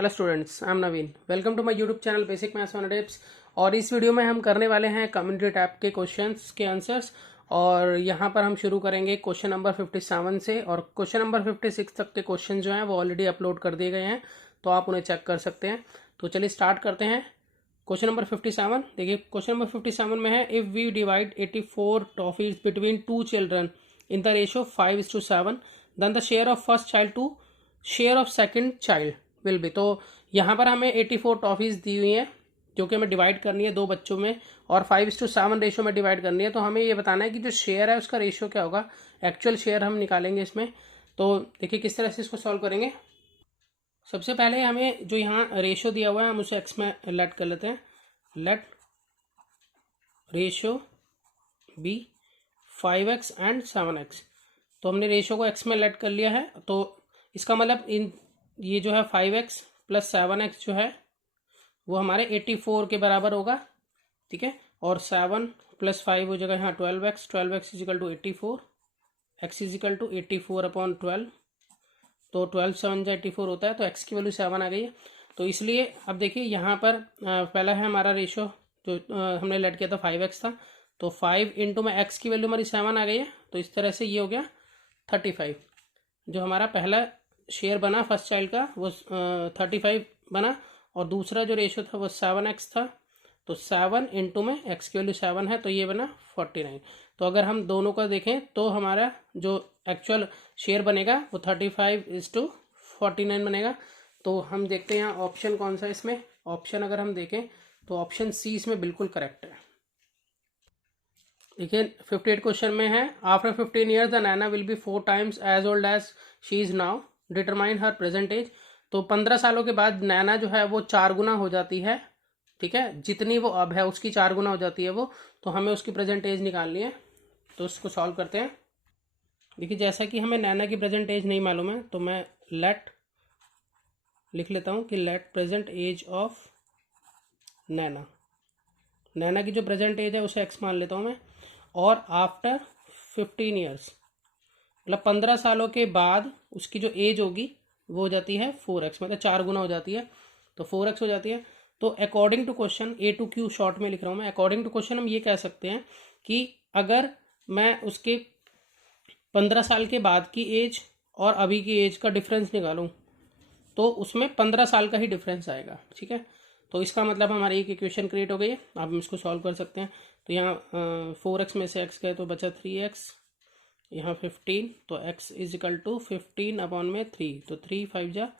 Hello students, I am Naveen. Welcome to my YouTube channel basic maths one tips. और इस वीडियो में हम करने वाले हैं कम्युनिटी टैब के क्वेश्चंस के आंसर्स। और यहाँ पर हम शुरू करेंगे क्वेश्चन नंबर 57 से। और क्वेश्चन नंबर 56 तक के क्वेश्चन जो हैं वो ऑलरेडी अपलोड कर दिए गए हैं, तो आप उन्हें चेक कर सकते हैं। तो चलिए स्टार्ट करते हैं। क्वेश्चन नंबर 57 देखिए, क्वेश्चन नंबर 57 में है if we divide 84 toffees between two children in the ratio 5:7 then the share of first child to share of second child will be. तो यहाँ पर हमें 84 टॉफीज दी हुई हैं जो कि हमें डिवाइड करनी है दो बच्चों में, और 5:7 रेशियो में डिवाइड करनी है। तो हमें ये बताना है कि जो शेयर है उसका रेशियो क्या होगा। एक्चुअल शेयर हम निकालेंगे इसमें। तो देखिए किस तरह से इसको सॉल्व करेंगे। सबसे पहले हमें जो यहाँ रेशियो दिया हुआ है हम उसे एक्स में लेट कर लेते हैं। Let ratio be 5x and 7x। तो हमने रेशियो को x में लेट कर लिया है। तो इसका मतलब ये जो है 5x प्लस 7x जो है वो हमारे 84 के बराबर होगा, ठीक है। और 7 प्लस 5 हो जाएगा यहाँ 12x equal to 84, x equal to 84/12। तो 12 7 जा 84 होता है, तो x की वैल्यू 7 आ गई है। तो इसलिए अब देखिए यहाँ पर पहला है हमारा रेशियो जो हमने लेट किया था 5x था, तो 5 इंटू में x की वैल्यू हमारी 7 आ गई है। तो इस तरह से ये हो गया 35। जो हमारा पहला शेयर बना फर्स्ट चाइल्ड का वो 35 बना, और दूसरा जो रेशियो था वो 7x था। तो 7 इंटू में x की वैल्यू 7 है, तो ये बना 49। तो अगर हम दोनों का देखें तो हमारा जो एक्चुअल शेयर बनेगा वो 35:49 बनेगा। तो हम देखते हैं यहाँ ऑप्शन कौन सा है इसमें। ऑप्शन अगर हम देखें तो ऑप्शन सी इसमें बिल्कुल करेक्ट है। देखिए 58 क्वेश्चन में है after 15 years the Naina will be 4 times as old as she is now, determine her present age. तो 15 सालों के बाद नैना जो है वो 4 गुना हो जाती है, ठीक है। जितनी वो अब है उसकी 4 गुना हो जाती है वो। तो हमें उसकी प्रेजेंट एज निकालनी है, तो उसको सॉल्व करते हैं। देखिए जैसा कि हमें नैना की प्रेजेंट एज नहीं मालूम है, तो मैं लेट लिख लेता हूँ कि लेट प्रेजेंट एज ऑफ नैना। नैना की जो प्रेजेंट एज है उसे एक्स मान लेता हूँ मैं। और आफ्टर 15 ईयर्स मतलब 15 सालों के बाद उसकी जो एज होगी वो हो जाती है 4x, मतलब 4 गुना हो जाती है, तो 4x हो जाती है। तो according to question A2Q short में लिख रहा हूँ मैं। अकॉर्डिंग टू क्वेश्चन हम ये कह सकते हैं कि अगर मैं उसके 15 साल के बाद की एज और अभी की एज का डिफरेंस निकालूं तो उसमें 15 साल का ही डिफरेंस आएगा, ठीक है। तो इसका मतलब हमारी एक इक्वेशन क्रिएट हो गई है। अब हम इसको सॉल्व कर सकते हैं। तो यहाँ 4x में से x गए तो बचा 3x, यहाँ 15, तो x इज इक्वल टू 15/3, तो 3 5 जा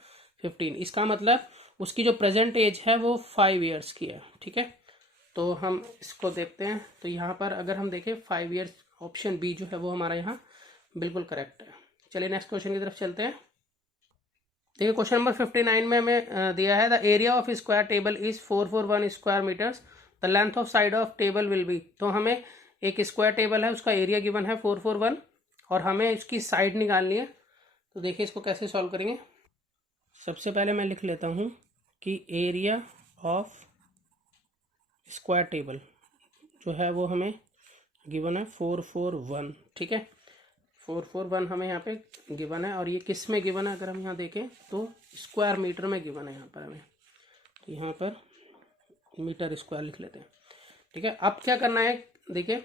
15। इसका मतलब उसकी जो प्रेजेंट एज है वो 5 ईयर्स की है, ठीक है। तो हम इसको देखते हैं। तो यहाँ पर अगर हम देखें 5 ईयर्स, ऑप्शन बी जो है वो हमारा यहाँ बिल्कुल करेक्ट है। चलिए नेक्स्ट क्वेश्चन की तरफ चलते हैं। देखिए क्वेश्चन नंबर 59 में हमें दिया है the area of square table is 441 square metres, the length of side of table will be. तो हमें एक स्क्वायर टेबल है, उसका एरिया गिवन है 441 और हमें इसकी साइड निकालनी है। तो देखिए इसको कैसे सॉल्व करेंगे। सबसे पहले मैं लिख लेता हूँ कि एरिया ऑफ स्क्वायर टेबल जो है वो हमें गिवन है 441, ठीक है। 441 हमें यहाँ पे गिवन है, और ये किस में गिवन है अगर हम यहाँ देखें तो स्क्वायर मीटर में गिवन है यहाँ पर हमें। तो यहाँ पर मीटर स्क्वायर लिख लेते हैं, ठीक है। अब क्या करना है, देखिए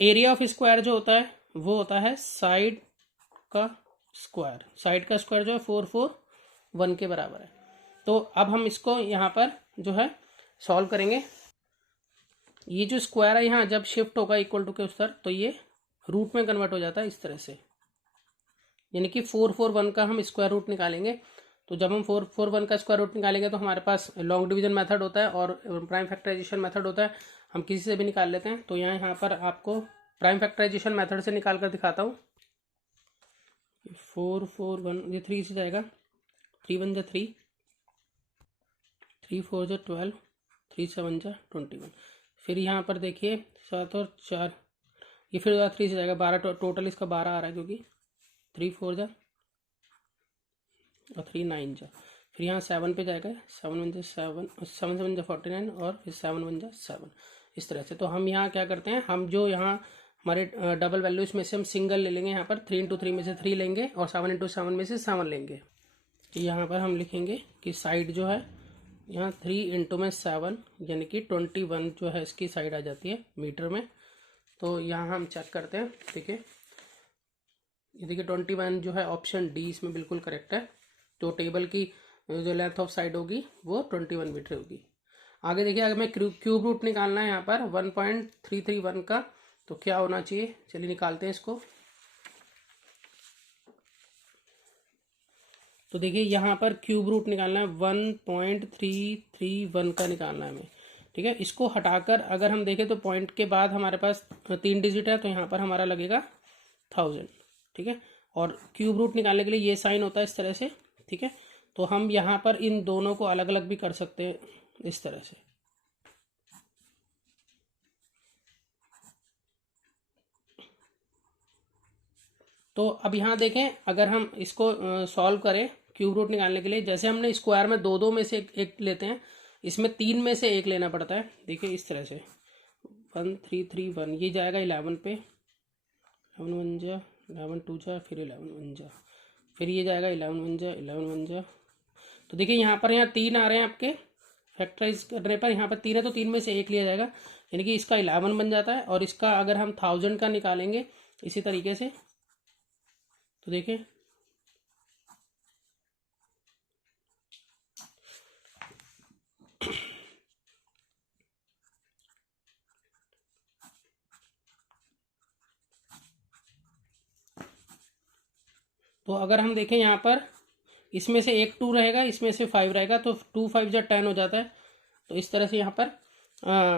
एरिया ऑफ स्क्वायर जो होता है वो होता है साइड का स्क्वायर। साइड का स्क्वायर जो है 441 के बराबर है। तो अब हम इसको यहाँ पर जो है सॉल्व करेंगे। ये जो स्क्वायर है यहाँ जब शिफ्ट होगा इक्वल टू के उस तरफ तो ये रूट में कन्वर्ट हो जाता है इस तरह से, यानी कि 441 का हम स्क्वायर रूट निकालेंगे। तो जब हम 441 का स्क्वायर रूट निकालेंगे तो हमारे पास लॉन्ग डिवीजन मेथड होता है और प्राइम फैक्टराइजेशन मेथड होता है, हम किसी से भी निकाल लेते हैं। तो यहाँ पर आपको प्राइम फैक्टराइजेशन मेथड से निकाल कर दिखाता हूँ। 441 ये 3 से जाएगा, 3 1 जा 3, 3 4 जा 12, 3 7 जा 21। फिर यहाँ पर देखिए 7 और 4, ये फिर 3 से जाएगा 12, टोटल इसका 12 आ रहा है क्योंकि 3 4 जा और 3 9 जा। फिर यहाँ 7 पे जाएगा, 7 1 जा 7, 7 7 जा 49 और फिर 7 1 जा 7, इस तरह से। तो हम यहाँ क्या करते हैं, हम जो यहाँ हमारे डबल वैल्यूज में से हम सिंगल ले लेंगे। यहाँ पर 3 into 3 में से 3 लेंगे और 7 into 7 में से 7 लेंगे, तो यहाँ पर हम लिखेंगे कि साइड जो है यहाँ 3 इंटू में 7 यानी कि 21 जो है इसकी साइड आ जाती है मीटर में। तो यहाँ हम चेक करते हैं। देखिए ये देखिए 21 जो है ऑप्शन डी इसमें बिल्कुल करेक्ट है। तो टेबल की जो लेंथ ऑफ साइड होगी वो 21 मीटर होगी। आगे देखिए अगर मैं क्यूब रूट निकालना है यहाँ पर 1.331 का, तो क्या होना चाहिए, चलिए निकालते हैं इसको। तो देखिए यहाँ पर क्यूब रूट निकालना है 1.331 का निकालना है हमें, ठीक है। इसको हटाकर अगर हम देखें तो पॉइंट के बाद हमारे पास 3 डिजिट है, तो यहाँ पर हमारा लगेगा 1000, ठीक है। और क्यूब रूट निकालने के लिए ये साइन होता है इस तरह से, ठीक है। तो हम यहाँ पर इन दोनों को अलग अलग भी कर सकते हैं इस तरह से। तो अब यहाँ देखें अगर हम इसको सॉल्व करें क्यूब रूट निकालने के लिए, जैसे हमने स्क्वायर में दो में से एक लेते हैं, इसमें 3 में से एक लेना पड़ता है। देखिए इस तरह से 1331 ये जाएगा 11 पे, 11 1 जा, 11 2 जा, फिर 11 1 जा, फिर ये जाएगा 11 1 जा, 11 1 जा। तो देखिए यहाँ 3 आ रहे हैं आपके, फैक्टराइज करने पर यहाँ पर 3 है तो 3 में से एक लिया जाएगा, यानी कि इसका 11 बन जाता है। और इसका अगर हम 1000 का निकालेंगे इसी तरीके से, तो देखिए तो अगर हम देखें यहाँ पर इसमें से एक 2 रहेगा, इसमें से 5 रहेगा, तो 2 5 जा 10 हो जाता है। तो इस तरह से यहाँ पर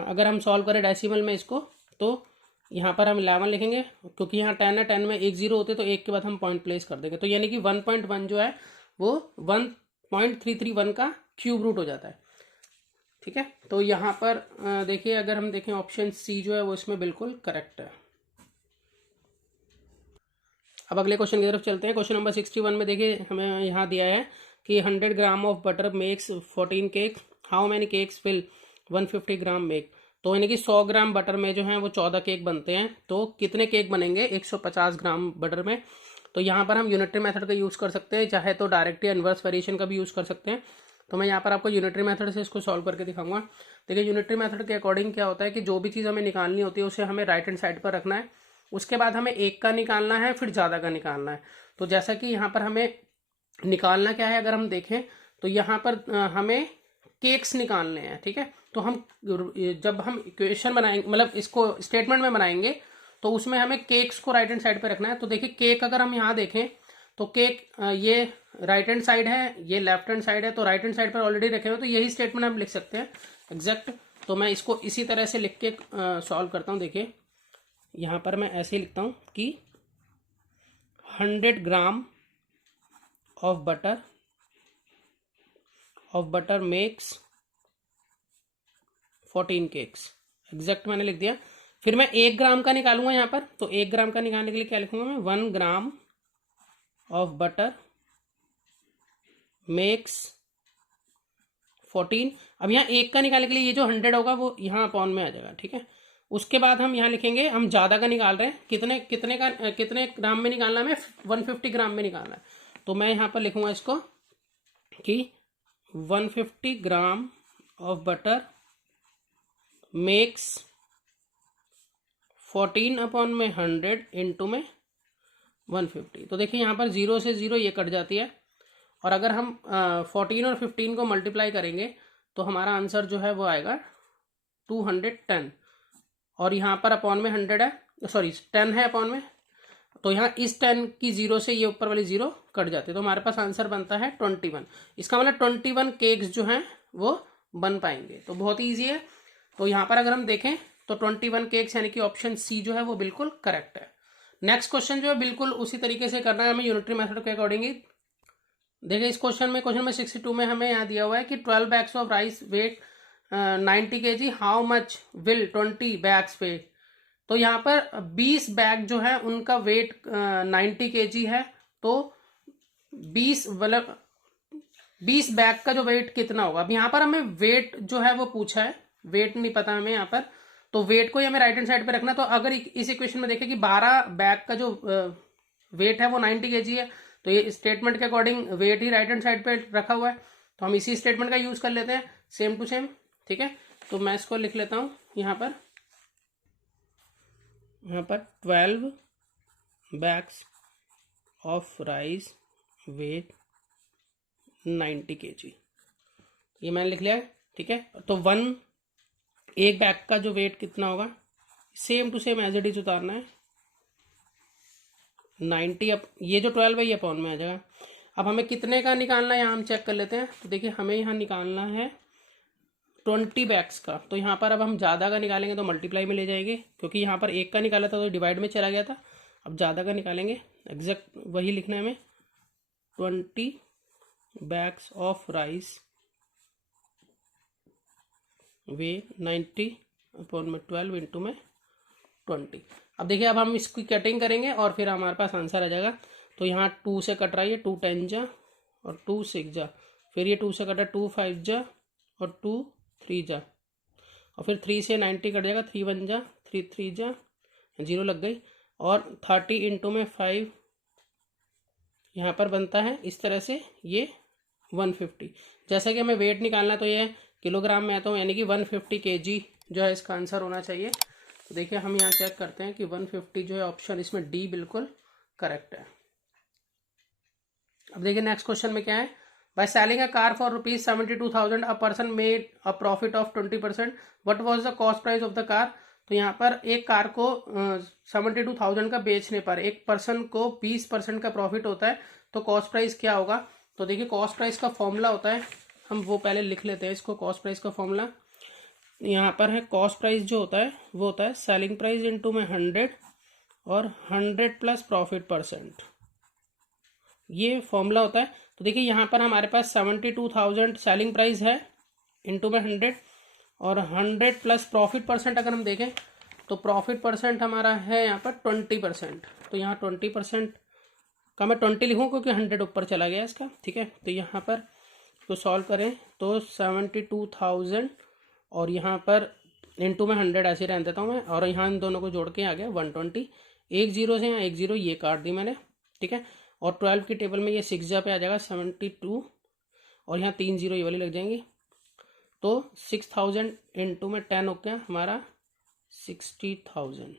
अगर हम सॉल्व करें डेसिमल में इसको, तो यहाँ पर हम 11 लिखेंगे, क्योंकि यहाँ 10 है, 10 में एक 0 होते तो एक के बाद हम पॉइंट प्लेस कर देंगे। तो यानी कि 1.1 जो है वो 1.331 का क्यूब रूट हो जाता है, ठीक है। तो यहाँ पर देखिए अगर हम देखें ऑप्शन सी जो है वो इसमें बिल्कुल करेक्ट है। अब अगले क्वेश्चन की तरफ चलते हैं। क्वेश्चन नंबर 61 में देखिए हमें यहाँ दिया है कि 100 gram of butter makes 14 cake, how many cakes will 150 gram make. तो यानी कि 100 ग्राम बटर में जो है वो 14 केक बनते हैं, तो कितने केक बनेंगे 150 ग्राम बटर में। तो यहाँ पर हम यूनिटरी मेथड का यूज़ कर सकते हैं, चाहे तो डायरेक्ट या इन्वर्स वेरिएशन का भी यूज़ कर सकते हैं। तो मैं यहाँ पर आपको यूनिटरी मेथड से इसको सॉल्व करके दिखाऊंगा। देखिए यूनिटरी मेथड के अकॉर्डिंग क्या होता है कि जो भी चीज़ हमें निकालनी होती है उसे हमें राइट हैंड साइड पर रखना है, उसके बाद हमें एक का निकालना है, फिर ज़्यादा का निकालना है। तो जैसा कि यहाँ पर हमें निकालना क्या है, अगर हम देखें तो यहाँ पर हमें केक्स निकालने हैं, ठीक है। तो हम जब हम इक्वेशन बनाएंगे, मतलब इसको स्टेटमेंट में बनाएंगे, तो उसमें हमें केक्स को राइट हैंड साइड पे रखना है। तो देखिए केक अगर हम यहाँ देखें तो केक ये राइट हैंड साइड है, ये लेफ्ट हैंड साइड है, तो राइट हैंड साइड पर ऑलरेडी रखे हुए, तो यही स्टेटमेंट हम लिख सकते हैं एग्जैक्ट। तो मैं इसको इसी तरह से लिख के सॉल्व करता हूँ। देखिए यहाँ पर मैं ऐसे ही लिखता हूँ कि 100 gram of butter makes 14 cakes, exact मैंने लिख दिया। फिर मैं 1 ग्राम का निकालूंगा यहाँ पर, तो 1 ग्राम का निकालने के लिए क्या लिखूंगा मैं, 1 ग्राम ऑफ बटर मेक्स 14। अब यहाँ 1 का निकालने के लिए ये जो 100 होगा वो यहाँ अपॉन में आ जाएगा, ठीक है। उसके बाद हम यहाँ लिखेंगे, हम ज़्यादा का निकाल रहे हैं, कितने ग्राम में निकालना है, हमें 150 ग्राम में निकालना है। तो मैं यहाँ पर लिखूंगा इसको कि 150 gram of butter makes 14 upon में 100 इंटू में 150। तो देखिए यहाँ पर 0 से 0 ये कट जाती है, और अगर हम 14 और 15 को मल्टीप्लाई करेंगे तो हमारा आंसर जो है वो आएगा 210। और यहाँ पर अपॉन में 100 है, सॉरी 10 है अपॉन में, तो यहाँ इस 10 की 0 से ये ऊपर वाली 0 कट जाती है, तो हमारे पास आंसर बनता है 21। इसका मतलब 21 केक्स जो हैं वो बन पाएंगे। तो बहुत ही ईजी है। तो यहाँ पर अगर हम देखें तो 21 केक्स यानी कि ऑप्शन सी जो है वो बिल्कुल करेक्ट है। नेक्स्ट क्वेश्चन जो है बिल्कुल उसी तरीके से करना है हमें यूनिटरी मेथड के अकॉर्डिंग ही। देखिए इस क्वेश्चन में 62 में हमें यहाँ दिया हुआ है कि 12 bags of rice weight 90 kg, how much will 20 bags weight. तो यहाँ पर 20 बैग जो है उनका वेट 90 kg है, तो 20 मतलब 20 बैग का जो वेट कितना होगा। अब यहाँ पर हमें वेट जो है वो पूछा है, वेट नहीं पता हमें यहाँ पर, तो वेट को ही हमें राइट हैंड साइड पे रखना। तो अगर इस इक्वेशन में देखें कि 12 बैग का जो वेट है वो 90 kg है, तो ये स्टेटमेंट के अकॉर्डिंग वेट ही राइट हैंड साइड पे रखा हुआ है, तो हम इसी स्टेटमेंट का यूज कर लेते हैं सेम टू सेम। ठीक है, तो मैं इसको लिख लेता हूँ यहाँ पर 12 bags of rice weight 90 kg, ये मैंने लिख लिया है। ठीक है, तो एक बैग का जो वेट कितना होगा, same to same as it is उतारना है। 90 अब ये जो 12 है ये अपॉन में आ जाएगा। अब हमें कितने का निकालना है यहाँ हम चेक कर लेते हैं। तो देखिए हमें यहाँ निकालना है 20 बैग्स का। तो यहाँ पर अब हम ज़्यादा का निकालेंगे तो मल्टीप्लाई में ले जाएंगे, क्योंकि यहाँ पर एक का निकाला था तो डिवाइड में चला गया था। अब ज़्यादा का निकालेंगे, एग्जैक्ट वही लिखना है हमें, 20 bags of rice way 90 upon में 12 इंटू में 20। अब देखिए अब हम इसकी कटिंग करेंगे और फिर हमारे पास आंसर आ जाएगा। तो यहाँ 2 से कट रहा है, 2 10 जा और 2 6 जा, फिर ये 2 से कटा 2 5 जा और 2 3 जा, और फिर 3 से 90 कट जाएगा, 3 1 जा 3 3 जा, 0 लग गई, और 30 इंटू में 5 यहाँ पर बनता है इस तरह से ये 150। जैसा कि हमें वेट निकालना तो ये किलोग्राम में है, तो यानी कि 150 kg जो है इसका आंसर होना चाहिए। तो देखिए हम यहाँ चेक करते हैं कि 150 जो है ऑप्शन इसमें डी बिल्कुल करेक्ट है। अब देखिए नेक्स्ट क्वेश्चन में क्या है, by selling a car for ₹72,000 a person made a profit of 20%, what was the cost price of the car. तो यहाँ पर एक कार को 72,000 का बेचने पर एक पर्सन को 20% का प्रॉफिट होता है, तो कॉस्ट प्राइस क्या होगा। तो देखिए कॉस्ट प्राइस का फॉर्मूला होता है, हम वो पहले लिख लेते हैं इसको। कॉस्ट प्राइस का फॉर्मूला यहाँ पर है, कॉस्ट प्राइस जो होता है वो होता है सेलिंग प्राइस इंटू में 100 और 100 प्लस प्रॉफिट %, ये फॉर्मूला होता है। तो देखिए यहाँ पर हमारे पास 72,000 सेलिंग प्राइस है इंटू में 100 और 100 प्लस प्रॉफिट % अगर हम देखें तो प्रॉफिट % हमारा है यहाँ पर 20%। तो यहाँ 20% का मैं 20 लिखूँ क्योंकि 100 ऊपर चला गया इसका। ठीक है, तो यहाँ पर तो सॉल्व करें तो 72,000 और यहाँ पर इंटू में 100 ऐसे रहने देता हूँ मैं, और यहाँ इन दोनों को जोड़ के आ गया 120। एक जीरो से यहाँ एक जीरो ये काट दी मैंने। ठीक है, और 12 की टेबल में ये 6 जा पे आ जाएगा 72 और यहाँ 3 जीरो ये वाली लग जाएंगी। तो 6000 इंटू में 10 हो गया हमारा 60,000।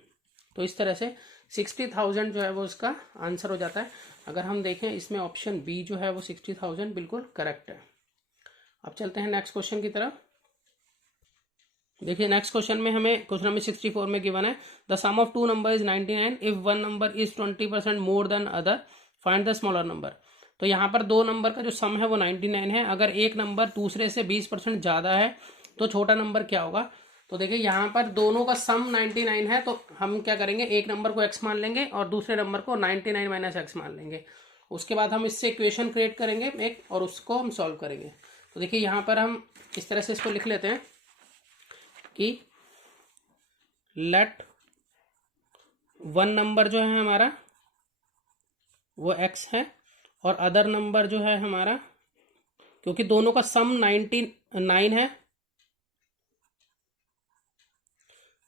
तो इस तरह से 60,000 जो है वो इसका आंसर हो जाता है। अगर हम देखें इसमें ऑप्शन बी जो है वो 60,000 बिल्कुल करेक्ट है। अब चलते हैं नेक्स्ट क्वेश्चन की तरफ। देखिए नेक्स्ट क्वेश्चन में हमें क्वेश्चन नंबर 64 में गिवन है, the sum of two number is 99 if one number is 20% more than other, find the smaller number. तो यहाँ पर दो नंबर का जो सम है वो 99 है, अगर एक नंबर दूसरे से 20% ज़्यादा है तो छोटा नंबर क्या होगा। तो देखिए यहाँ पर दोनों का सम 99 है, तो हम क्या करेंगे, एक नंबर को x मान लेंगे और दूसरे नंबर को 99 माइनस x मान लेंगे। उसके बाद हम इससे इक्वेशन क्रिएट करेंगे एक, और उसको हम सॉल्व करेंगे। तो देखिए यहाँ पर हम इस तरह से इसको लिख लेते हैं कि लेट वन नंबर जो है हमारा वो x है और अदर नंबर जो है हमारा, क्योंकि दोनों का सम 99 है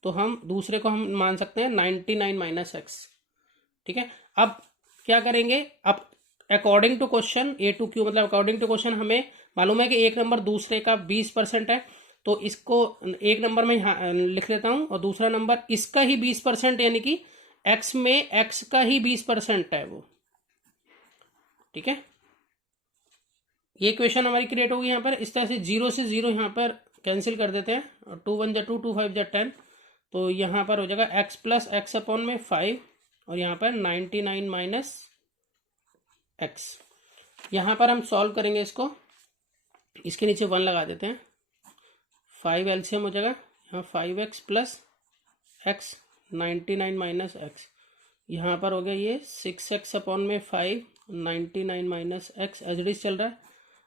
तो हम दूसरे को हम मान सकते हैं 99 माइनस x। ठीक है, अब क्या करेंगे, अब अकॉर्डिंग टू क्वेश्चन A2Q मतलब अकॉर्डिंग टू क्वेश्चन हमें मालूम है कि एक नंबर दूसरे का 20% है, तो इसको एक नंबर में यहाँ लिख लेता हूं और दूसरा नंबर इसका ही 20%, यानी कि x में x का ही 20% है वो। ठीक है, ये क्वेश्चन हमारी क्रिएट होगी यहाँ पर इस तरह से, 0 से 0 यहाँ पर कैंसिल कर देते हैं और 2 1 जा 2 2 5 जा 10, तो यहाँ पर हो जाएगा x प्लस एक्स अपॉन में 5 और यहाँ पर 99 माइनस x। यहाँ पर हम सॉल्व करेंगे इसको, इसके नीचे 1 लगा देते हैं, 5 एलसीएम हो जाएगा, यहाँ 5x plus x 99 minus x, यहाँ पर हो गया ये 6x अपॉन में 5 99 minus x as it is चल रहा है।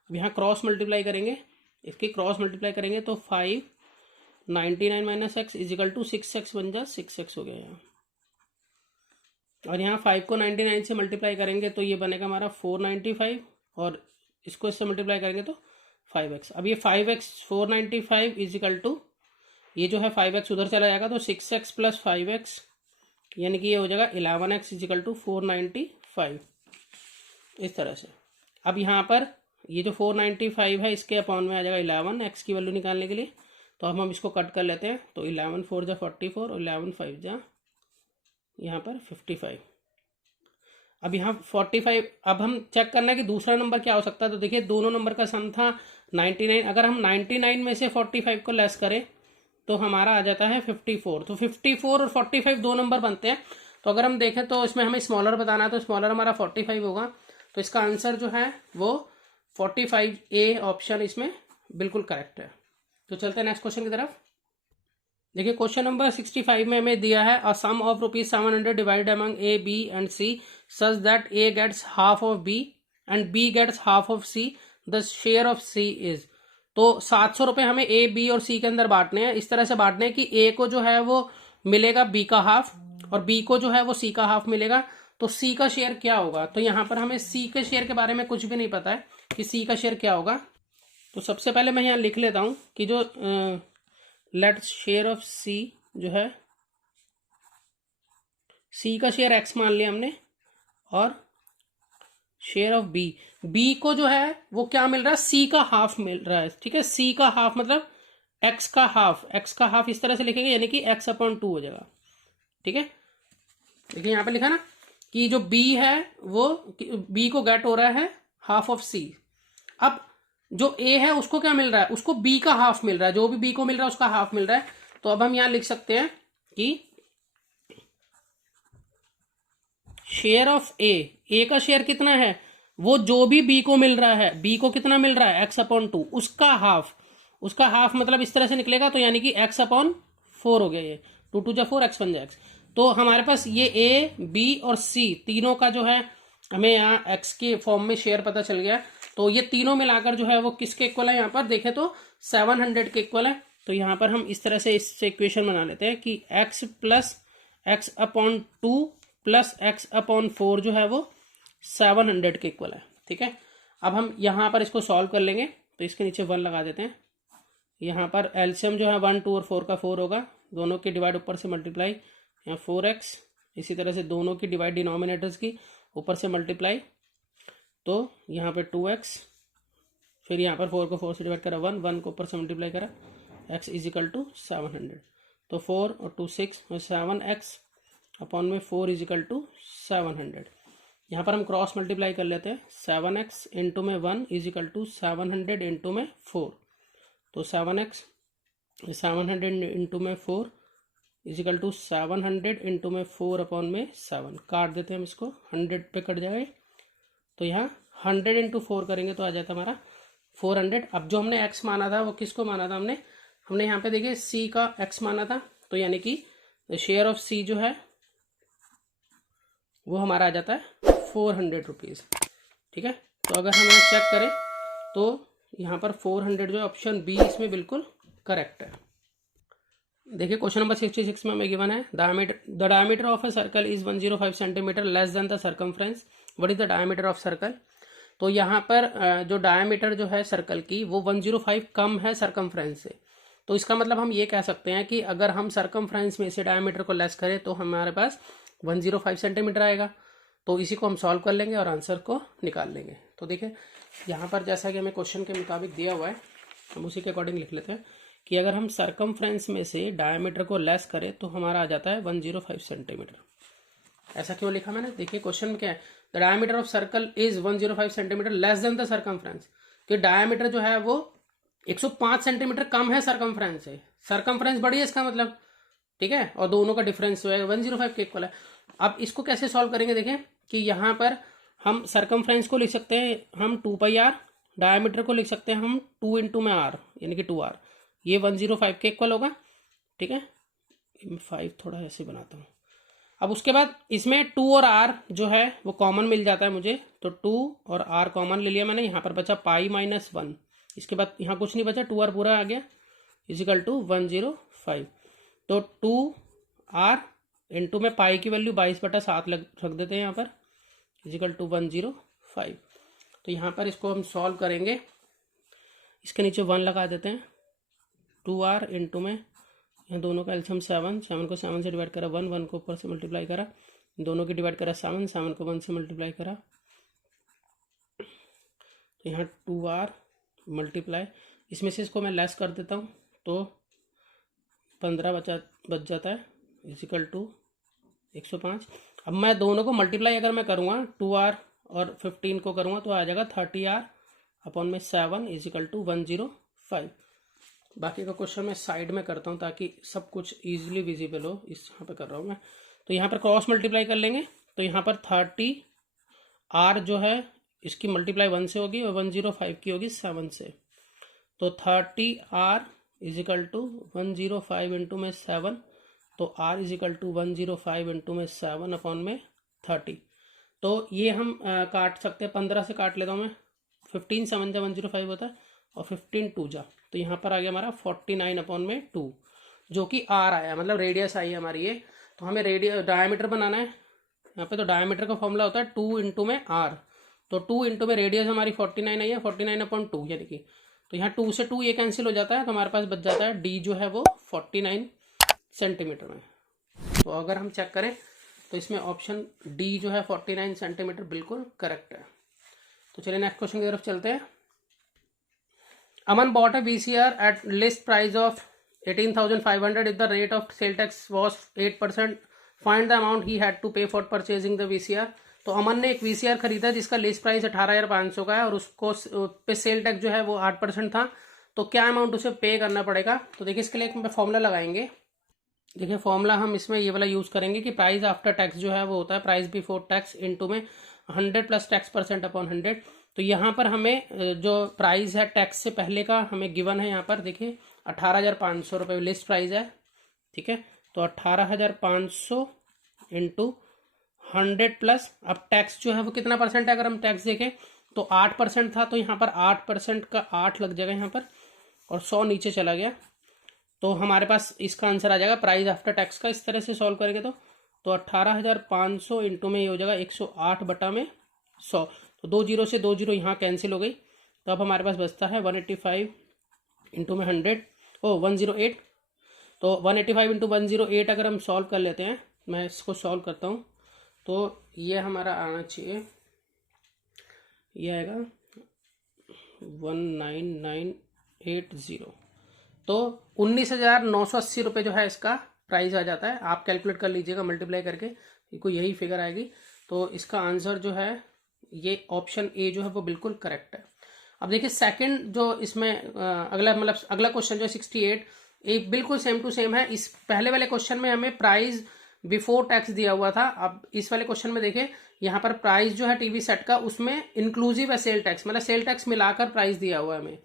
अब यहाँ क्रॉस मल्टीप्लाई करेंगे, इसकी क्रॉस मल्टीप्लाई करेंगे तो 5 99 minus x is equal to 6x बन जा 6x हो गया यहाँ, और यहाँ 5 को 99 से मल्टीप्लाई करेंगे तो ये बनेगा हमारा 495 और इसको इससे मल्टीप्लाई करेंगे तो 5x। अब ये 5x 495 इजिकल टू ये जो है 5x उधर चला जाएगा तो 6x प्लस 5x, यानी कि ये हो जाएगा 11x इजिकल टू 495। इस तरह से। अब यहाँ पर ये जो 495 है इसके अपॉन में आ जाएगा 11 एक्स की वैल्यू निकालने के लिए। तो अब हम इसको कट कर लेते हैं। तो 11 4 जा 44 और 11 5 जा यहाँ पर 55। अब यहाँ 45। अब हम चेक करना है कि दूसरा नंबर क्या हो सकता है। तो देखिए दोनों नंबर का सम था 99। अगर हम 99 में से 45 को लेस करें तो हमारा आ जाता है 54। तो 54 और 45 दो नंबर बनते हैं। तो अगर हम देखें तो इसमें हमें स्मॉलर बताना है, तो स्मॉलर हमारा 45 होगा। तो इसका आंसर जो है वो 45A ऑप्शन इसमें बिल्कुल करेक्ट है। तो चलते हैं नेक्स्ट क्वेश्चन की तरफ। देखिए क्वेश्चन नंबर 65 में हमें दिया है a sum of ₹700 divided among A, B and C such that A gets half of B and B gets half of C, the share of C is. तो 700 रुपए हमें A, B और C के अंदर बांटने हैं। इस तरह से बांटने हैं कि A को जो है वो मिलेगा B का हाफ और B को जो है वो C का हाफ मिलेगा। तो C का शेयर क्या होगा। तो यहाँ पर हमें C के शेयर के बारे में कुछ भी नहीं पता है कि C का शेयर क्या होगा। तो सबसे पहले मैं यहाँ लिख लेता हूँ कि जो लेट शेयर ऑफ C जो है, C का शेयर X मान लिया हमने और शेयर ऑफ B को जो है वो क्या मिल रहा है, C का हाफ मिल रहा है। ठीक है, C का हाफ मतलब X का हाफ इस तरह से लिखेंगे यानी कि X/2 हो जाएगा। ठीक है, देखिए यहाँ पे लिखा ना कि जो B है वो B को गेट हो रहा है हाफ ऑफ C। अब जो A है उसको क्या मिल रहा है, उसको B का हाफ मिल रहा है। जो भी B को मिल रहा है उसका हाफ मिल रहा है। तो अब हम यहां लिख सकते हैं कि शेयर ऑफ A का शेयर कितना है, वो जो भी B को मिल रहा है, B को कितना मिल रहा है X/2, उसका हाफ मतलब इस तरह से निकलेगा। तो यानी कि X/4 हो गया। ये 2 2 जा 4 X 1 जा X। तो हमारे पास ये A, B और C तीनों का जो है हमें यहाँ X के फॉर्म में शेयर पता चल गया। तो ये तीनों मिलाकर जो है वो किसके इक्वल है, यहाँ पर देखें तो 700 के इक्वल है। तो यहाँ पर हम इस तरह से इससे इक्वेशन बना लेते हैं कि X plus X/2 plus X/4 जो है वो 700 के इक्वल है। ठीक है, अब हम यहाँ पर इसको सॉल्व कर लेंगे। तो इसके नीचे 1 लगा देते हैं। यहाँ पर एलसीएम जो है 1 2 और 4 का 4 होगा। दोनों की डिवाइड ऊपर से मल्टीप्लाई, यहाँ 4x। इसी तरह से दोनों की डिवाइड डिनोमिनेटर्स की ऊपर से मल्टीप्लाई, तो यहाँ पे 2x। फिर यहाँ पर 4 को 4 से डिवाइड करा 1 को ऊपर से मल्टीप्लाई करा, x इज इक्वल टू 700। तो 4 और 2 6 और 7x अपॉन में 4 इज इक्वल टू 700। यहाँ पर हम क्रॉस मल्टीप्लाई कर लेते हैं। 7x इंटू में 1 इज इक्वल टू 700 इंटू में 4। तो 7x 700 इंटू में 4 इज इक्वल टू 700 इंटू में 4 अपॉन में 7। काट देते हैं हम इसको, 100 पे कट जाए। तो यहाँ 100 इंटू 4 करेंगे तो आ जाता हमारा 400। अब जो हमने x माना था वो किसको माना था, हमने यहाँ पे देखिए C का x माना था। तो यानी कि शेयर ऑफ C जो है वो हमारा आ जाता है 400 रुपीज़। ठीक है, तो अगर हम यहाँ चेक करें तो यहाँ पर 400 जो ऑप्शन बी इसमें बिल्कुल करेक्ट है। देखिए क्वेश्चन नंबर 66 में हमें गिवन है the diameter of a circle is 105 centimetre less than the circumference, what is the diameter of circle. तो यहाँ पर जो डायमीटर जो है सर्कल की वो 105 कम है सर्कमफ्रेंस से। तो इसका मतलब हम ये कह सकते हैं कि अगर हम सर्कमफ्रेंस में से डायमीटर को लेस करें तो हमारे पास 105 सेंटीमीटर आएगा। तो इसी को हम सॉल्व कर लेंगे और आंसर को निकाल लेंगे। तो देखिए यहाँ पर जैसा कि हमें क्वेश्चन के मुताबिक दिया हुआ है, हम उसी के अकॉर्डिंग लिख लेते हैं कि अगर हम सर्कमफ्रेंस में से डायमीटर को लेस करें तो हमारा आ जाता है 105 सेंटीमीटर। ऐसा क्यों लिखा मैंने, देखिए क्वेश्चन में क्या है, the diameter of circle is 105 centimetre less than the circumference. कि डायमीटर जो है वो 105 सेंटीमीटर कम है सर्कमफ्रेंस से। सर्कमफ्रेंस बड़ी है इसका मतलब। ठीक है, और दोनों का डिफरेंस जो है 105 के इक्वल है। अब इसको कैसे सॉल्व करेंगे, देखें कि यहाँ पर हम सर्कमफ्रेंस को लिख सकते हैं हम 2πr, डायमीटर को लिख सकते हैं हम 2 इंटू में r यानी कि 2r। ये 105 के इक्वल होगा। ठीक है, 5 थोड़ा ऐसे बनाता हूँ। अब उसके बाद इसमें 2 और r जो है वो कॉमन मिल जाता है मुझे। तो 2 और r कॉमन ले लिया मैंने, यहाँ पर बचा π-1। इसके बाद यहाँ कुछ नहीं बचा, 2r पूरा आ गया इजिकल टू 105। तो 2r इंटू में पाई की वैल्यू 22/7 रख देते हैं यहाँ पर इजिकल टू 105। तो यहाँ पर इसको हम सॉल्व करेंगे, इसके नीचे 1 लगा देते हैं। 2r इंटू में यहाँ दोनों का एलसीएम 7 को 7 से डिवाइड करा 1 को ऊपर से मल्टीप्लाई करा, दोनों की डिवाइड करा 7 को 1 से मल्टीप्लाई करा तो यहाँ 2R मल्टीप्लाई, इसमें से इसको मैं लेस कर देता हूँ तो 15 बच जाता है इजिकल टू 105। अब मैं दोनों को मल्टीप्लाई अगर मैं करूँगा 2R और 15 को करूँगा तो आ जाएगा 30R अपॉन में 7 इजिकल टू 105। बाकी का क्वेश्चन मैं साइड में करता हूँ ताकि सब कुछ ईजिली विजिबल हो, इस यहाँ पे कर रहा हूँ मैं। तो यहाँ पर क्रॉस मल्टीप्लाई कर लेंगे तो यहाँ पर 30R जो है इसकी मल्टीप्लाई 1 से होगी और 105 की होगी 7 से। तो 30R इजिकल टू 105 इंटू में 7, तो R इजिकल टू 105 इंटू में 7 अपॉन में 30। तो ये हम काट सकते हैं, 15 से काट लेता हूँ मैं, 15 7 जा 105 होता है और 15 2 जा, तो यहाँ पर आ गया हमारा 49 अपॉन में 2 जो कि R आया, मतलब रेडियस आई है हमारी ये। तो हमें डायमीटर बनाना है यहाँ पे, तो डायमीटर का फॉर्मूला होता है 2 इंटू में R, तो 2 इंटू में रेडियस हमारी 49 आई है, 49 अपॉन 2 यानी कि, तो यहाँ 2 से 2 ये कैंसिल हो जाता है तो हमारे पास बच जाता है D जो है वो 49 सेंटीमीटर में। तो अगर हम चेक करें तो इसमें ऑप्शन D जो है 49 सेंटीमीटर बिल्कुल करेक्ट है। तो चलिए नेक्स्ट क्वेश्चन की तरफ चलते हैं। Aman bought a VCR at list price of 18,500 if the rate of sale tax was 8%. Find the amount he had to pay for purchasing the VCR. तो अमन ने एक VCR खरीदा जिसका लिस्ट प्राइस 18,500 का है और उसको पे सेल टैक्स जो है वो 8% था, तो क्या अमाउंट उसे पे करना पड़ेगा। तो देखिए इसके लिए एक फॉर्मूला लगाएंगे। देखिए फॉर्मूला हम इसमें ये वाला यूज करेंगे कि प्राइस आफ्टर टैक्स जो है वो होता है प्राइस बिफोर टैक्स इनटू में 100 प्लस टैक्स परसेंट अपॉन 100। तो यहाँ पर हमें जो प्राइस है टैक्स से पहले का हमें गिवन है, यहाँ पर देखिए 18,500 रुपये लिस्ट प्राइस है, ठीक है। तो 18,500 इंटू 100 प्लस, अब टैक्स जो है वो कितना परसेंट है, अगर हम टैक्स देखें तो 8% था, तो यहाँ पर 8% का 8 लग जाएगा यहाँ पर और 100 नीचे चला गया, तो हमारे पास इसका आंसर आ जाएगा प्राइस आफ्टर टैक्स का। इस तरह से सॉल्व करेंगे तो 18,500 इंटू में ये हो जाएगा 108 बटा में 100, तो 2 जीरो से 2 जीरो यहाँ कैंसिल हो गई, तो अब हमारे पास बचता है 185 इंटू में 100 108। तो 185 इंटू 108 अगर हम सॉल्व कर लेते हैं, मैं इसको सॉल्व करता हूँ तो ये हमारा आना चाहिए, ये आएगा 19980, तो 19,980 रुपये जो है इसका प्राइस आ जाता है। आप कैलकुलेट कर लीजिएगा मल्टीप्लाई करके, को यही फिगर आएगी। तो इसका आंसर जो है ये ऑप्शन ए जो है वो बिल्कुल करेक्ट है। अब देखिए सेकंड जो इसमें अगला क्वेश्चन जो है 68, एक बिल्कुल सेम टू सेम है। इस पहले वाले क्वेश्चन में हमें प्राइस बिफोर टैक्स दिया हुआ था, अब इस वाले क्वेश्चन में देखिए यहाँ पर प्राइस जो है टीवी सेट का उसमें इंक्लूसिव है सेल टैक्स, मतलब सेल टैक्स मिलाकर प्राइस दिया हुआ है हमें,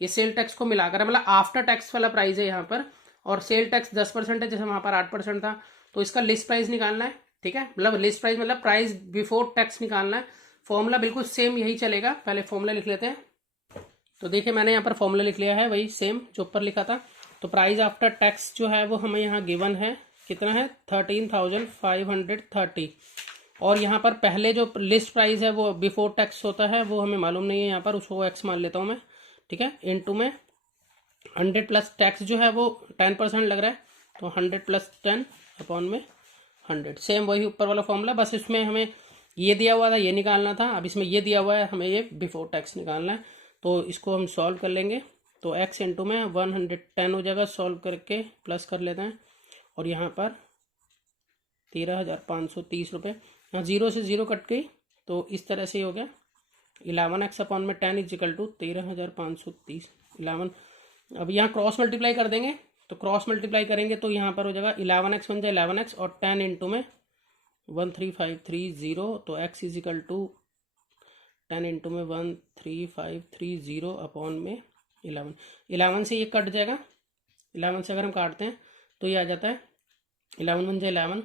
ये सेल टैक्स को मिलाकर मतलब आफ्टर टैक्स वाला प्राइस है यहाँ पर, और सेल टैक्स 10% है जैसे वहां पर 8% था। तो इसका लिस्ट प्राइस निकालना है, ठीक है, मतलब लिस्ट प्राइस मतलब प्राइस बिफोर टैक्स निकालना है। फॉर्मूला बिल्कुल सेम यही चलेगा, पहले फॉर्मूला लिख लेते हैं। तो देखिए मैंने यहाँ पर फॉर्मूला लिख लिया है वही सेम जो ऊपर लिखा था। तो प्राइस आफ्टर टैक्स जो है वो हमें यहाँ गिवन है, कितना है 13,530, और यहाँ पर पहले जो लिस्ट प्राइस है वो बिफोर टैक्स होता है वो हमें मालूम नहीं है, यहाँ पर उसको एक्स मान लेता हूँ मैं, ठीक है। इनटू में 100 प्लस टैक्स जो है वो 10% लग रहा है, तो 100 प्लस 10 अपॉन में 100, सेम वही ऊपर वाला फॉर्मूला, बस इसमें हमें ये दिया हुआ था ये निकालना था, अब इसमें ये दिया हुआ है हमें ये बिफोर टैक्स निकालना है। तो इसको हम सॉल्व कर लेंगे, तो x इंटू में 110 हो जाएगा, सॉल्व करके प्लस कर लेते हैं, और यहाँ पर 13,530 रुपये, यहाँ 0 से 0 कट गई, तो इस तरह से ही हो गया 11x अपॉन में 10 इजिकल टू 13,530 11। अब यहाँ क्रॉस मल्टीप्लाई कर देंगे, तो क्रॉस मल्टीप्लाई करेंगे तो यहाँ पर हो जाएगा 11x बन जाए 11x और 10 इंटू में 13530, तो x इजिकल टू 10 इंटू में 13530 अपॉन में 11 से ये कट जाएगा, 11 से अगर हम काटते हैं तो ये आ जाता है 11 बन जाए 11,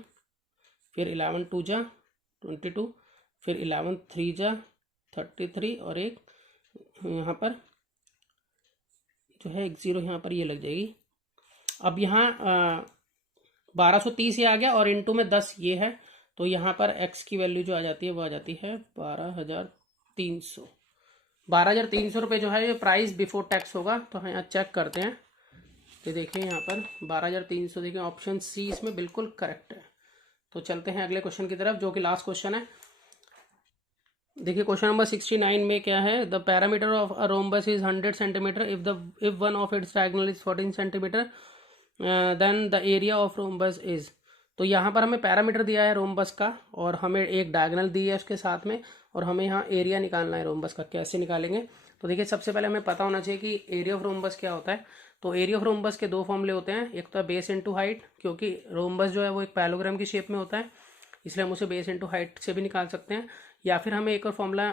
फिर 11 2 जा 22, फिर 11 3 जा 33, और एक यहाँ पर जो है एक 0 यहाँ पर ये लग जाएगी। अब यहाँ 1230 ये आ गया और इंटू में 10 ये है, तो यहाँ पर x की वैल्यू जो आ जाती है वो आ जाती है 12,300 रुपये जो है ये प्राइस बिफोर टैक्स होगा। तो हम यहाँ चेक करते हैं, तो देखिए यहाँ पर 12,300, देखिए ऑप्शन सी इसमें बिल्कुल करेक्ट है। तो चलते हैं अगले क्वेश्चन की तरफ जो कि लास्ट क्वेश्चन है। देखिए क्वेश्चन नंबर 69 में क्या है, the parameter of a rhombus is 100 centimetre if one of its diagonal is 14 centimetre then the area of rhombus is. तो यहाँ पर हमें पैरामीटर दिया है रोम्बस का और हमें एक डायगोनल दी है उसके साथ में, और हमें यहाँ एरिया निकालना है रोम्बस का। कैसे निकालेंगे, तो देखिए सबसे पहले हमें पता होना चाहिए कि एरिया ऑफ रोम्बस क्या होता है। तो एरिया ऑफ रोम्बस के दो फॉर्मूले होते हैं, एक तो है बेस इंटू हाइट, क्योंकि रोम्बस जो है वो एक पैलोग्राम की शेप में होता है, इसलिए हम उसे बेस इंटू हाइट से भी निकाल सकते हैं। या फिर हमें एक और फॉर्मूला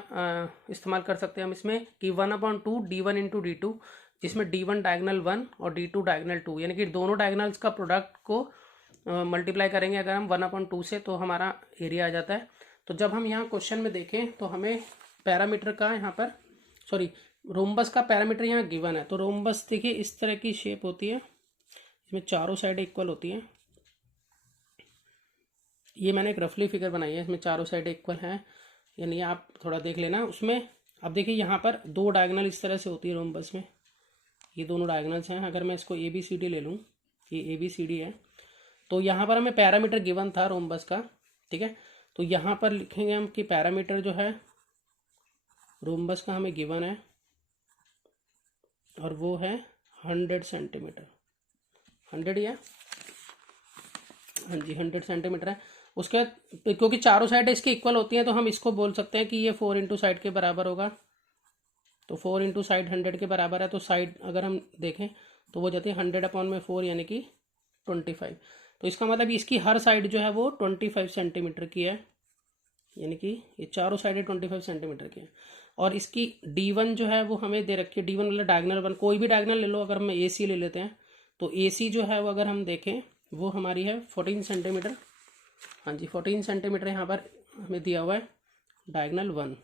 इस्तेमाल कर सकते हैं हम इसमें कि 1/2 D1 इंटू D2, जिसमें D1 डायगनल 1 और D2 डायगनल 2, यानी कि दोनों डायगनल्स का प्रोडक्ट को मल्टीप्लाई करेंगे अगर हम 1/2 से, तो हमारा एरिया आ जाता है। तो जब हम यहाँ क्वेश्चन में देखें तो हमें पैरामीटर का यहाँ पर रोम्बस का पैरामीटर यहाँ गिवन है। तो रोम्बस देखिए इस तरह की शेप होती है, इसमें चारों साइड इक्वल होती है। ये मैंने एक रफली फिगर बनाई है, इसमें चारों साइड इक्वल हैं, यानी आप थोड़ा देख लेना उसमें। अब देखिए यहाँ पर दो डायगोनल इस तरह से होती है रोम्बस में, ये दोनों डायगोनल्स हैं। अगर मैं इसको ABCD ले लूँ, ये ABCD है, तो यहाँ पर हमें पैरामीटर गिवन था रोम्बस का, ठीक है। तो यहाँ पर लिखेंगे हम कि पैरामीटर जो है रोम्बस का हमें गिवन है और वो है 100 सेंटीमीटर, 100 या हाँ जी 100 सेंटीमीटर है। उसके बाद क्योंकि चारों साइड इसकी इक्वल होती हैं तो हम इसको बोल सकते हैं कि ये 4 इंटू साइड के बराबर होगा। तो 4 इंटू साइड 100 के बराबर है, तो साइड अगर हम देखें तो वो जाती है 100/4 यानी कि 25। तो इसका मतलब इसकी हर साइड जो है वो 25 सेंटीमीटर की है, यानी कि ये चारों साइडें 25 सेंटीमीटर की है। और इसकी D1 जो है वो हमें दे रखी है, D1 मतलब डायगनल 1, कोई भी डायगनल ले लो। अगर हम AC ले लेते हैं तो AC जो है वो अगर हम देखें वो हमारी है 14 सेंटीमीटर, हाँ जी 14 सेंटीमीटर यहाँ पर हमें दिया हुआ है डायगनल 1।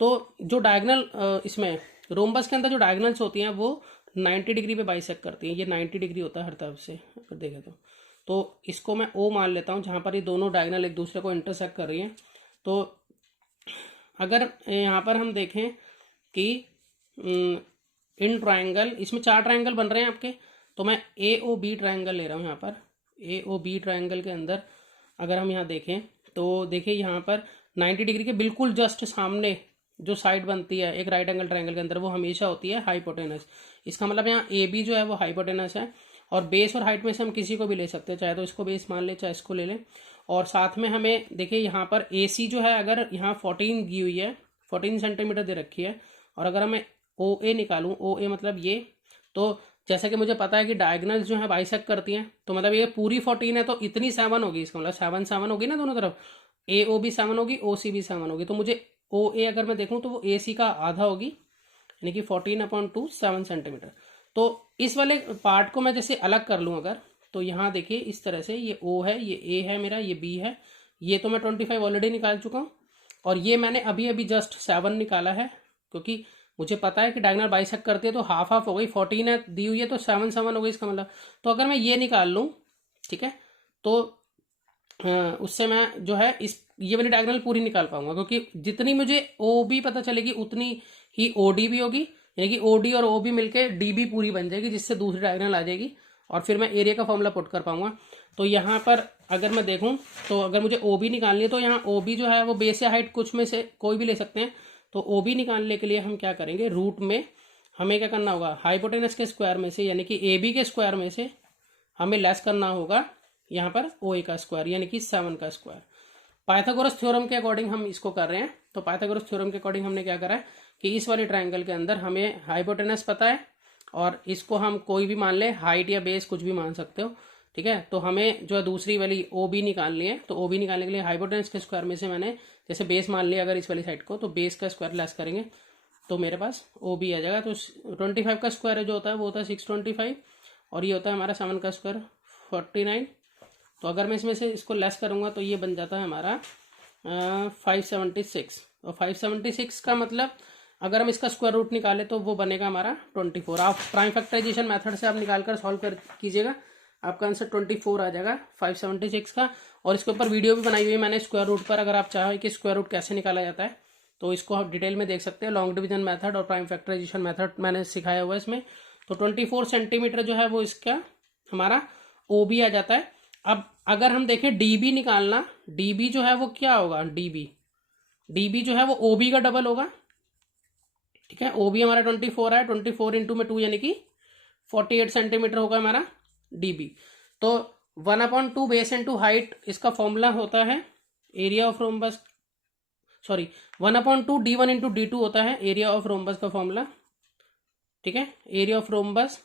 तो जो डायगनल इसमें रोम्बस के अंदर जो डायगनल्स होती हैं वो 90 डिग्री पे बाइसेक्ट करती हैं, ये 90 डिग्री होता है हर तरफ से अगर देखें तो इसको मैं O मान लेता हूँ, जहाँ पर ये दोनों डायगनल एक दूसरे को इंटरसेक्ट कर रही हैं। तो अगर यहाँ पर हम देखें कि इन ट्रायंगल, इसमें 4 ट्रायंगल बन रहे हैं आपके, तो मैं AOB ट्रायंगल ले रहा हूँ। यहाँ पर AOB ट्रायंगल के अंदर अगर हम यहाँ देखें तो देखिए यहाँ पर 90 डिग्री के बिल्कुल जस्ट सामने जो साइड बनती है एक राइट एंगल ट्रायंगल के अंदर, वो हमेशा होती है हाइपोटेनस। इसका मतलब यहाँ AB जो है वो हाइपोटेनस है, और बेस और हाइट में से हम किसी को भी ले सकते हैं, चाहे तो इसको बेस मान ले चाहे इसको ले लें। और साथ में हमें देखिए यहाँ पर AC जो है, अगर यहाँ 14 दी हुई है, 14 सेंटीमीटर दे रखी है, और अगर मैं OA निकालूं, OA मतलब ये, तो जैसा कि मुझे पता है कि डायगनल्स जो है बाइसेक्ट करती हैं, तो मतलब ये पूरी 14 है तो इतनी 7 होगी, इसका मतलब 7 7 होगी ना दोनों तरफ, AO भी 7 होगी, OC भी 7 होगी। तो मुझे OA अगर मैं देखूं तो वो AC का आधा होगी, यानी कि 14/2 7 सेंटीमीटर। तो इस वाले पार्ट को मैं जैसे अलग कर लूँ अगर, तो यहाँ देखिए इस तरह से ये O है, ये A है मेरा, ये B है, ये तो मैं 25 ऑलरेडी निकाल चुका हूँ, और ये मैंने अभी अभी जस्ट 7 निकाला है, क्योंकि मुझे पता है कि डायगोनल बाइसेक्ट करती है तो हाफ हाफ हो गई, 14 है दी हुई है तो 7 7 हो गई इसका मतलब। तो अगर मैं ये निकाल लूँ, ठीक है, तो उससे मैं जो है इस ये वाली डायगोनल पूरी निकाल पाऊंगा, क्योंकि जितनी मुझे OB पता चलेगी उतनी ही OD भी होगी, यानी कि OD और OB मिलके DB पूरी बन जाएगी, जिससे दूसरी डायगोनल आ जाएगी, और फिर मैं एरिया का फॉर्मूला पुट कर पाऊंगा। तो यहाँ पर अगर मैं देखूँ तो अगर मुझे OB निकालनी है तो यहाँ OB जो है वो बेस या हाइट कुछ में से कोई भी ले सकते हैं। तो OB निकालने के लिए हम क्या करेंगे, रूट में हमें क्या करना होगा, हाइपोटेनस के स्क्वायर में से यानी कि AB के स्क्वायर में से हमें लेस करना होगा यहाँ पर OA का स्क्वायर, यानी कि 7 का स्क्वायर। पाइथागोरस थ्योरम के अकॉर्डिंग हम इसको कर रहे हैं। तो पाइथागोरस थ्योरम के अकॉर्डिंग हमने क्या करा है कि इस वाले ट्रायंगल के अंदर हमें हाइपोटेनस पता है, और इसको हम कोई भी मान ले, हाइट या बेस कुछ भी मान सकते हो, ठीक है। तो हमें जो है दूसरी वाली OB निकालनी है, तो OB निकालने के लिए हाइपोटेनस के स्क्वायर में से मैंने जैसे बेस मान लिया अगर इस वाली साइड को, तो बेस का स्क्वायर लेस करेंगे तो मेरे पास OB आ जाएगा। तो 25 का स्क्वायर जो होता है वो होता है 625, और ये होता है हमारा 7 का स्क्वायर 49। तो अगर मैं इसमें से इसको लेस करूँगा तो ये बन जाता है हमारा 576, और 576 का मतलब अगर हम इसका स्क्वायर रूट निकालें तो वो बनेगा हमारा 24। आप प्राइम फैक्टराइजेशन मेथड से आप निकाल कर सॉल्व कर कीजिएगा, आपका आंसर 24 आ जाएगा 576 का। और इसके ऊपर वीडियो भी बनाई हुई है मैंने स्क्वायर रूट पर, अगर आप चाहें कि स्क्वायर रूट कैसे निकाला जाता है तो इसको आप डिटेल में देख सकते हैं। लॉन्ग डिवीजन मेथड और प्राइम फैक्टराइजेशन मेथड मैंने सिखाया हुआ है इसमें। तो 24 सेंटीमीटर जो है वो इसका हमारा OB आ जाता है। अब अगर हम देखें DB निकालना, DB जो है वो क्या होगा, DB DB जो है वो OB का डबल होगा, ठीक है। OB हमारा 24 है, 24 इंटू में 2 यानी कि 48 सेंटीमीटर होगा हमारा DB। तो 1/2 बेस इंटू हाइट, इसका फॉर्मूला होता है area of rhombus, sorry 1/2 D1 into D2 होता है एरिया ऑफ रोम्बस का फॉर्मूला, ठीक है। Area of rhombus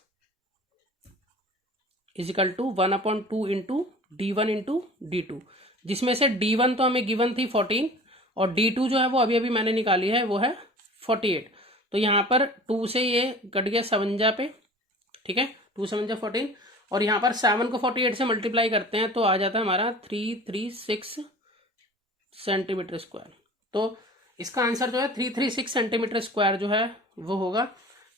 is equal to 1/2 into D1 into D2, जिसमें से D1 तो हमें गिवन थी 14 और D2 जो है वो अभी अभी मैंने निकाली है वो है 48। तो यहाँ पर 2 से ये कट गया 57 पे, ठीक है, 2 7 14, और यहाँ पर 7 को 48 से मल्टीप्लाई करते हैं तो आ जाता है हमारा 336 सेंटीमीटर स्क्वायर। तो इसका आंसर जो है 336 सेंटीमीटर स्क्वायर जो है वो होगा।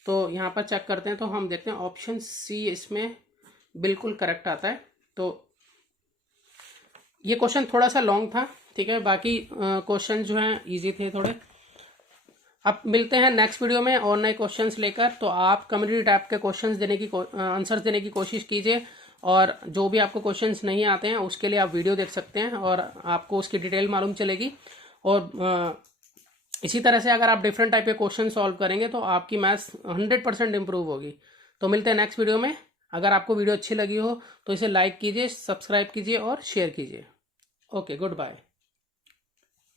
तो यहाँ पर चेक करते हैं तो हम देखते हैं ऑप्शन सी इसमें बिल्कुल करेक्ट आता है। तो ये क्वेश्चन थोड़ा सा लॉन्ग था, ठीक है, बाकी क्वेश्चन जो हैं इजी थे थोड़े। अब मिलते हैं नेक्स्ट वीडियो में और नए क्वेश्चंस लेकर। तो आप कम्युनिटी टैब के क्वेश्चंस देने की आंसर्स देने की कोशिश कीजिए, और जो भी आपको क्वेश्चंस नहीं आते हैं उसके लिए आप वीडियो देख सकते हैं और आपको उसकी डिटेल मालूम चलेगी। और इसी तरह से अगर आप डिफरेंट टाइप के क्वेश्चन सॉल्व करेंगे तो आपकी मैथ्स 100% इंप्रूव होगी। तो मिलते हैं नेक्स्ट वीडियो में। अगर आपको वीडियो अच्छी लगी हो तो इसे लाइक कीजिए, सब्सक्राइब कीजिए और शेयर कीजिए। Okay, good bye.